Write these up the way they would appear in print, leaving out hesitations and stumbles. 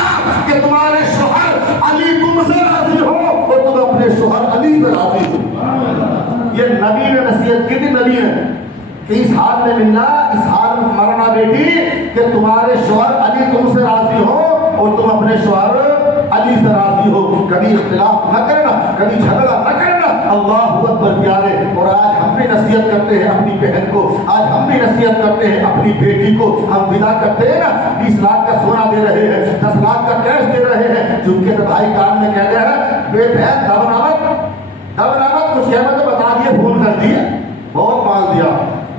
اللہ کہ تمہارے شوہر علی تم سے راضی ہو اور تم اپنے شوہر علی سے راضی ہو. یہ نبی نے نصیحت کی تھی. نبی نے کہ اس حال میں ملنا, اس حال میں مرنا بیٹی کہ تمہارے شوہر علی تم سے راضی ہو اور تم اپنے شوہر علی سے راضی ہو. کبھی اختلاف نہ کرنا, کبھی جھگڑا نہ کرنا. اللہ اکبر پیارے. اور آج ہم بھی نصیحت کرتے ہیں اپنی بہن کو, آج ہم بھی نصیحت کرتے ہیں اپنی بیٹی کو. ہم ودا کرتے ہیں نا, 20 لاکھ کا سونا دے رہے ہیں, 10 لاکھ کا کیش دے رہے ہیں. جن کے بھائی کان میں کہتے ہیں بے بہن دب نامت کچھ کہنا تو بتا دیے, فون کر دیے, بہت مال دیا,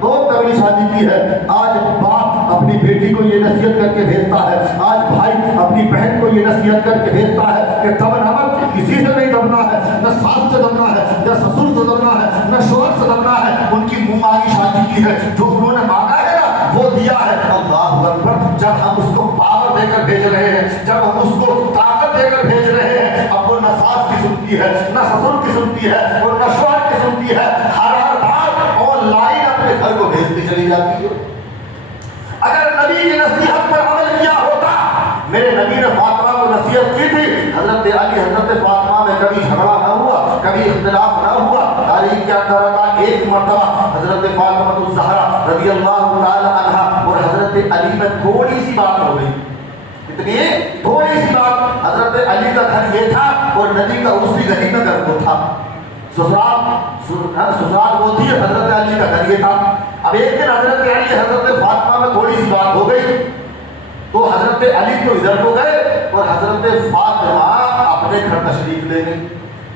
بہت تگڑی شادی کی ہے. آج باپ اپنی بیٹی کو یہ نصیحت کر کے بھیجتا ہے, آج بھائی اپنی بہن کو یہ نصیحت کر کے بھیجتا ہے کہ دب نامت کسی سے نہیں دبنا ہے, نہ ساس سے دبنا ہے, نہ سسر سے دبنا ہے, نہ شوہر سے دبنا ہے. ان کی منہ مانگی شادی کی ہے, جو انہوں نے مانگا ہے نا وہ دیا ہے. اللہ اکبر. جب ہم اس کو پاور دے کر بھیج رہے ہیں, جب ہم اس کو طاقت دے کر بھیج رہے ہیں, اب وہ نہ ساس کی سنتی ہے, نہ سسر کی سنتی ہے, اور نہ شوہر کی سنتی ہے. ہر بات آن لائن اپنے گھر کو بھیجتی چلی جاتی ہے. اگر نبی کی نصیحت پر عمل کیا ہوتا, میرے نبی نے فاطمہ کو نصیحت کی تھی, حضرت علی حضرت فاطمہ میں کبھی جھگڑا نہ ہوا, کبھی اختلاف نہ ہوا. تاریخ کیا کر رہا تھا, ایک مرتبہ حضرت فاطمہ الزہرا رضی اللہ تعالی عنہا اور حضرت علی میں تھوڑی سی بات ہو گئی. اتنی تھوڑی سی بات. حضرت علی کا گھر یہ تھا اور نبی کا اسی گلی میں گھر وہ تھا. سسرال وہ تھی, حضرت علی کا گھر یہ تھا. اب ایک دن حضرت علی حضرت فاطمہ میں تھوڑی سی بات ہو گئی تو حضرت علی تو ادھر کو گئے اور حضرت فاطمہ اپنے گھر تشریف لے گئی.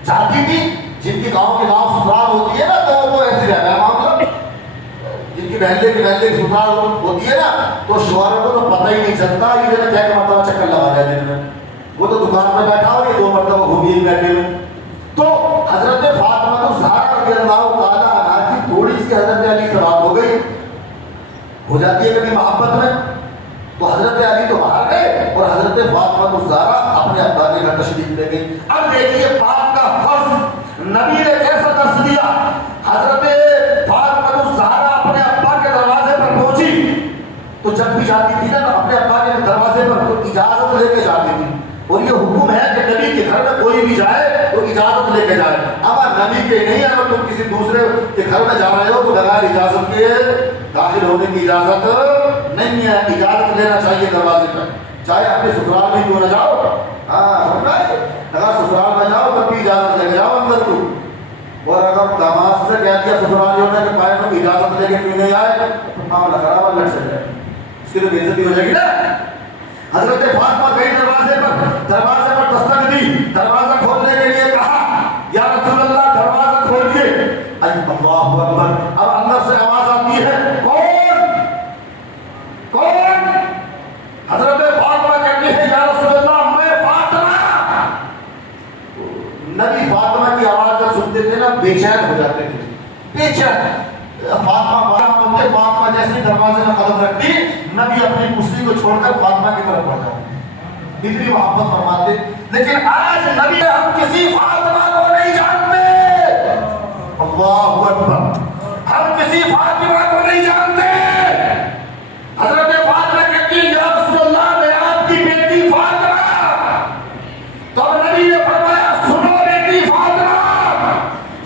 چاہتی تھی جن کی گاؤں سسرال ہوتی ہے نا تو وہ ایسے رہتا ہے معاملہ, جن کی بہلے کی سسرال ہوتی ہے نا تو شوہر کو تو پتہ ہی نہیں چلتا یہ کیا کہ مرتبہ چکر لگا رہے دن میں, وہ تو دکان میں بیٹھا ہو, یہ 2 مرتبہ گھومی بیٹھے ہوئے. تو حضرت فاطمہ الزہرا رضی اللہ تعالی عنہا کی تھوڑی سی حضرت علی سے بات ہو گئی, ہو جاتی ہے کبھی محبت میں. تو حضرت علی تو باہر گئے اور حضرت فاطمہ الزہرا اپنے ابا کے گھر تشریف لے گئی. اب دیکھیے باپ کا فرض نبی نے کیسا درس دیا. حضرت فاطمہ الزہرا اپنے ابا کے دروازے پر پہنچی تو جب بھی جاتی تھی نا اپنے ابا کے دروازے پر تو اجازت لے کے جاتی تھی. اور یہ حکم ہے کہ نبی کے گھر میں کوئی بھی جائے تو اجازت لے کے جائے. اب نبی کے نہیں, اگر تم کسی دوسرے کے گھر میں جا رہے ہو تو بغیر اجازت کے داخل ہونے کی اجازت نہیں ہے. اجازت لینا چاہیے دروازے پر, چاہے اپنے سسرال میں کیوں نہ جاؤ. اگر سسرال میں جاؤ تب بھی اجازت لے کے جاؤ اندر کو. اور اگر داماد سے کہہ دیا سسرالیوں نے کہ بھائی تم اجازت لے کے کیوں نہیں آئے تو معاملہ خراب ہے, لٹ سے جائے, اس کی تو بے عزتی ہو جائے گی نا. حضرت فاطمہ گئی دروازے پر دستک دی, دروازہ کھولنے کے لیے کہا یا رسول اللہ دروازہ کھولیے. اللہ اکبر. اب اندر سے آواز آتی ہے, کون؟ حضرت فاطمہ کہتی ہے یا رسول اللہ میں فاطمہ. نبی فاطمہ کی آواز جب سنتے تھے نا بے چین ہو جاتے تھے, بے چین. فاطمہ جیسے دروازے میں قدم رکھتی, نبی اپنی کرسی کو چھوڑ کر فاطمہ کی طرف بڑھ جاتے, اتنی محبت فرماتے. لیکن آج نبی ہم کسی فاطمہ کو نہیں جانتے. اللہ اکبر. ہم کسی فاطمہ کو نہیں جانتے. حضرت فاطمہ کہتی ہے یا رسول اللہ میں آپ کی بیٹی فاطمہ. تو نبی نے فرمایا سنو بیٹی فاطمہ,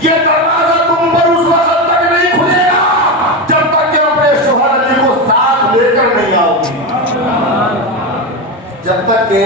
یہ دروازہ تم پر اس وقت تک نہیں کھلے گا جب تک کہ اپنے شوہر علی کو ساتھ لے کر نہیں آؤ گی. جب تک کہ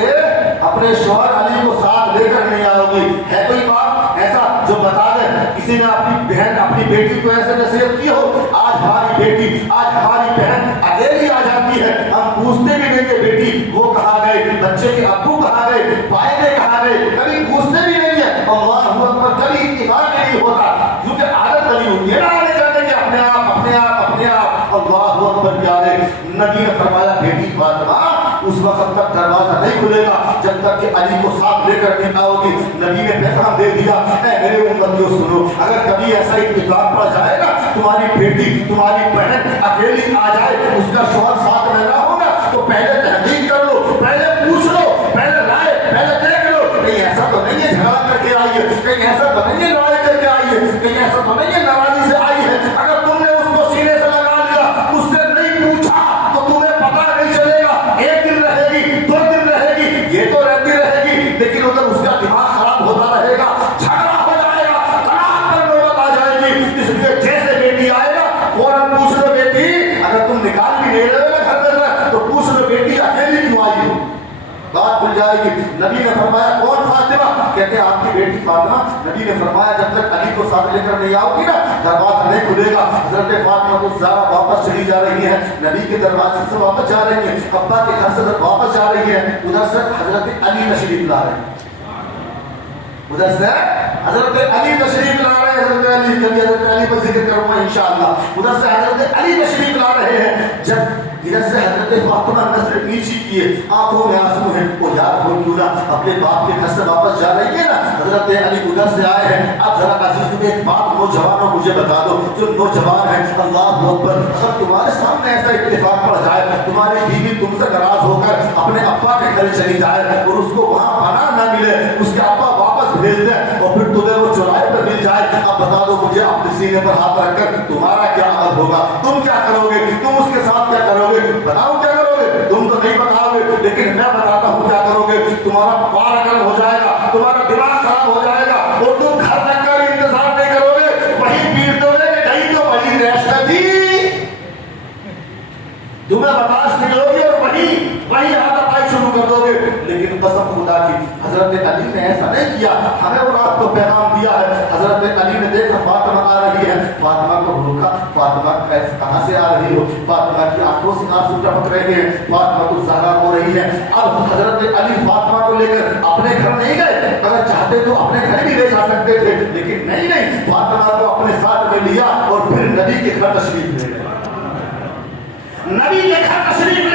اپنے شوہر علی کو ساتھ لے کر نہیں آؤ گی. ہے کوئی باپ ایسا جو بتا دے کسی نے اپنی بہن اپنی بیٹی کو ایسے نصیحت کی ہو؟ آج ہماری بیٹی, آج ہماری بہن اکیلی آ جاتی ہے, ہم پوچھتے بھی نہیں کہ بیٹی وہ کہاں گئے, بچے کے ابو کہاں گئے, والدے کہاں گئے, کبھی پوچھتے بھی نہیں ہے. اللہ اکبر. کبھی اتفاق نہیں ہوتا کیونکہ عادت بنی ہوتی ہے نا آنے جانے کے, اپنے آپ. اللہ اکبر. پیارے نبی نے فرمایا بیٹی فاطمہ اس وقت تک دروازہ نہیں کھلے گا جب تک کہ علی کو ساتھ لے کر نہیں آؤ گی. نبی نے پیغام دے دیا, اے میرے امتیوں سنو, اگر کبھی ایسا اتفاق پڑ جائے گا تمہاری بیٹی تمہاری بہن اکیلی آ جائے, اس کا شوہر ساتھ میں نہ ہوگا تو پہلے تحقیق کر لو, پہلے پوچھ لو, پہلے رائے پہلے دیکھ لو. کہیں ایسا تو نہیں ہے جھگڑا کر کے آئی ہے, کہیں ایسا تو نہیں ہے لڑائی کر کے آئی ہے, کہیں ایسا تو نہیں ہے ناراضی سے آئی ہے. اگر تم نے اس کو سینے سے لگا لیا, اس سے نہیں پوچھا تو تمہیں پتہ نہیں چلے گا. ایک دن رہے گی, 2 دن رہے گی, یہ بات کھل جائے گی. نبی نے فرمایا کون فاطمہ؟ کہتے ہیں آپ کی بیٹی فاطمہ. نبی نے فرمایا جب تک علی کو ساتھ لے کر نہیں آؤ گی نا دروازہ نہیں کھلے گا. حضرت فاطمہ کو زہرا واپس چلی جا رہی ہے, نبی کے دروازے سے واپس جا رہی ہیں, ابا کے گھر سے واپس جا رہی ہے, ادھر سے حضرت علی تشریف لا رہے ہیں. ادھر سے حضرت علی تشریف لا رہے ہیں. حضرت علی کبھی حضرت علی پر ذکر کروں گا انشاءاللہ. ادھر سے حضرت علی تشریف لا رہے ہیں. جب ادھر سے حضرت فاطمہ نظر نیچی کیے, آنکھوں میں آنسو ہیں, وہ یاد ہو کیوں نہ اپنے باپ کے گھر سے واپس جا رہی ہے نا. حضرت علی ادھر سے آئے ہیں. اب ذرا عزیز میں ایک بات نوجوانوں مجھے بتا دو, جو نوجوان ہیں, اللہ اکبر, اگر تمہارے سامنے ایسا اتفاق پڑ جائے, تمہاری بیوی تم سے ناراض ہو کر اپنے ابا کے گھر چلی جائے اور اس کو وہاں پناہ نہ ملے, اس کے ابا واپس بھیج دیں اور پھر تمہیں وہ چوراہے پر مل جائے, اب بتا دو مجھے اپنے سینے پر ہاتھ رکھ کر تمہارا کیا عمل ہوگا؟ تم کیا کرو گے؟ تم اس کے ساتھ کیا کرو گے؟ بتاؤ کیا کرو گے؟ تم تو نہیں بتاؤ گے, لیکن میں بتاتا ہوں کیا کرو گے. تمہارا پار گرم ہو جائے گا, تمہارا دماغ خراب ہو جائے گا اور تم گھر تک کا بھی انتظار نہیں کرو گے, وہیں پیٹ دو گے کہ کہیں تو وہی ریشت تھی, تمہیں برداشت نہیں ہوگی اور وہی ہاتھ پائی شروع کر دو گے. لیکن قسم خدا کی حضرت علی نے ایسا نہیں کیا. ہمیں وہ رات کو پیغام دیا ہے. حضرت علی نے دیکھا فاطمہ آ رہی ہے, فاطمہ کو روکا, فاطمہ کہاں سے آ رہی ہو؟ فاطمہ کی آنکھوں سے آنسو ٹپک رہے ہیں, فاطمہ کو زہرا ہو رہی ہے. اب حضرت علی فاطمہ کو لے کر اپنے گھر نہیں گئے, اگر چاہتے تو اپنے گھر بھی لے جا سکتے تھے, لیکن نہیں, فاطمہ کو اپنے ساتھ میں لیا اور پھر نبی کے گھر تشریف لے گئے. نبی کے گھر تشریف